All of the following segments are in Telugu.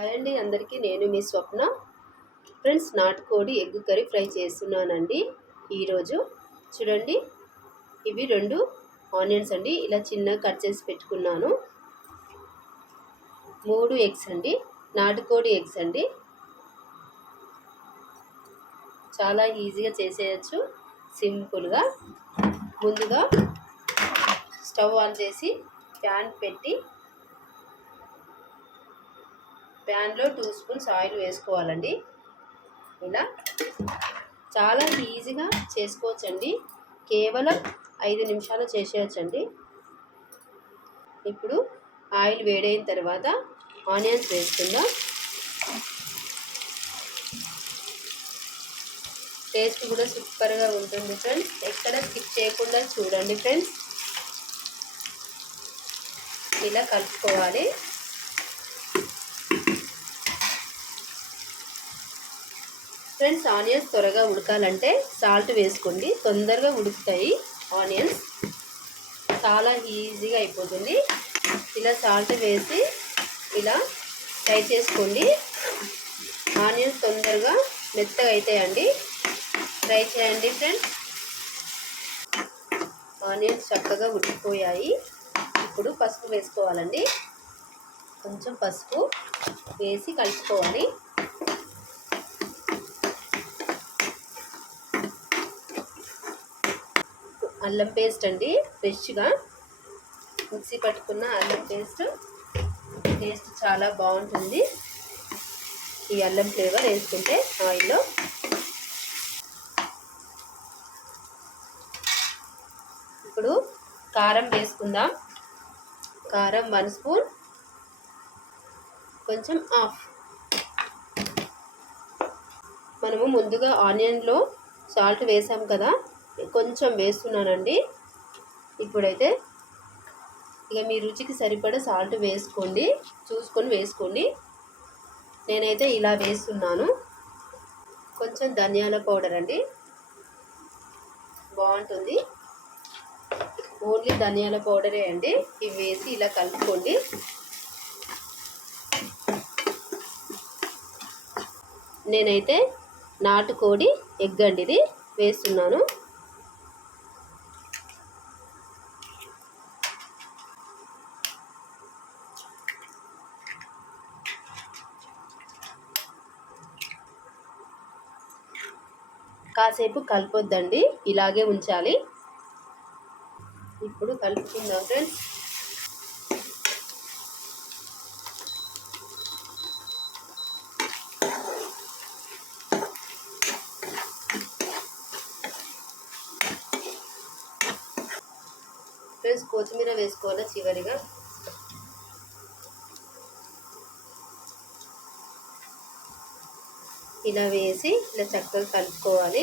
హాయ్ అండి అందరికీ, నేను మీ స్వప్న. ఫ్రెండ్స్, నాటుకోడి ఎగ్ కర్రీ ఫ్రై చేస్తున్నానండి ఈరోజు. చూడండి, ఇవి 2 ఆనియన్స్ అండి, ఇలా చిన్నగా కట్ చేసి పెట్టుకున్నాను. 3 ఎగ్స్ అండి, నాటుకోడి ఎగ్స్ అండి. చాలా ఈజీగా చేసేయచ్చు, సింపుల్గా. ముందుగా స్టవ్ ఆన్ చేసి ప్యాన్ పెట్టి ప్యాన్లో 2 స్పూన్స్ ఆయిల్ వేసుకోవాలండి. ఇలా చాలా ఈజీగా చేసుకోవచ్చండి, కేవలం 5 నిమిషాలు చేసేయచ్చండి. ఇప్పుడు ఆయిల్ వేడైన తర్వాత ఆనియన్స్ వేసుకుందాం. టేస్ట్ కూడా సూపర్గా ఉంటుంది ఫ్రెండ్స్. ఎక్కడ స్కిప్ చేయకుండా చూడండి ఫ్రెండ్స్. ఇలా కలుపుకోవాలి. ఫ్రెండ్స్, ఆనియన్స్ త్వరగా ఉడకాలంటే సాల్ట్ వేసుకోండి, తొందరగా ఉడుకుతాయి ఆనియన్స్. చాలా ఈజీగా అయిపోతుంది. ఇలా సాల్ట్ వేసి ఇలా ఫ్రై చేసుకోండి. ఆనియన్స్ తొందరగా మెత్తగా అవుతాయండి. ఫ్రై చేయండి ఫ్రెండ్స్. ఆనియన్స్ చక్కగా ఉడికిపోయాయి. ఇప్పుడు పసుపు వేసుకోవాలండి. కొంచెం పసుపు వేసి కలుపుకోవాలి. అల్లం పేస్ట్ అండి, ఫ్రెష్గా మిక్సీ పట్టుకున్న అల్లం పేస్ట్. టేస్ట్ చాలా బాగుంటుంది ఈ అల్లం ఫ్లేవర్ వేసుకుంటే ఆయిల్లో. ఇప్పుడు కారం వేసుకుందాం. కారం 1 స్పూన్, కొంచెం ఆఫ్. మనము ముందుగా ఆనియన్లో సాల్ట్ వేసాం కదా, కొంచెం వేస్తున్నానండి. ఇప్పుడైతే ఇక మీ రుచికి సరిపడా సాల్ట్ వేసుకోండి, చూసుకొని వేసుకోండి. నేనైతే ఇలా వేస్తున్నాను. కొంచెం ధనియాల పౌడర్ అండి, బాగుంటుంది. ఓన్లీ ధనియాల పౌడరే అండి. ఇవి వేసి ఇలా కలుపుకోండి. నేనైతే నాటుకోడి ఎగ్ అండి ఇది వేస్తున్నాను. కాసేపు కలపొద్దండి, ఇలాగే ఉంచాలి. ఇప్పుడు కలుపుకుందాం ఫ్రెండ్స్. ఫ్రెండ్స్, కొత్తిమీర వేసుకోవాలి చివరిగా. ఇలా వేసి ఇలా చక్కగా కలుపుకోవాలి.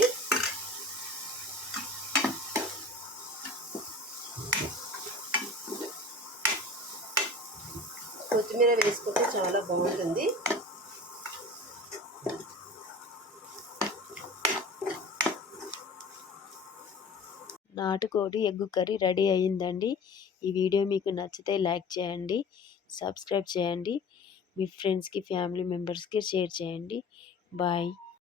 కొత్తిమీర వేసుకుంటే చాలా బాగుంటుంది. నాటుకోడి ఎగ్ కర్రీ రెడీ అయ్యిందండి. ఈ వీడియో మీకు నచ్చితే లైక్ చేయండి, సబ్స్క్రైబ్ చేయండి, మీ ఫ్రెండ్స్కి ఫ్యామిలీ మెంబర్స్కి షేర్ చేయండి. బాయ్.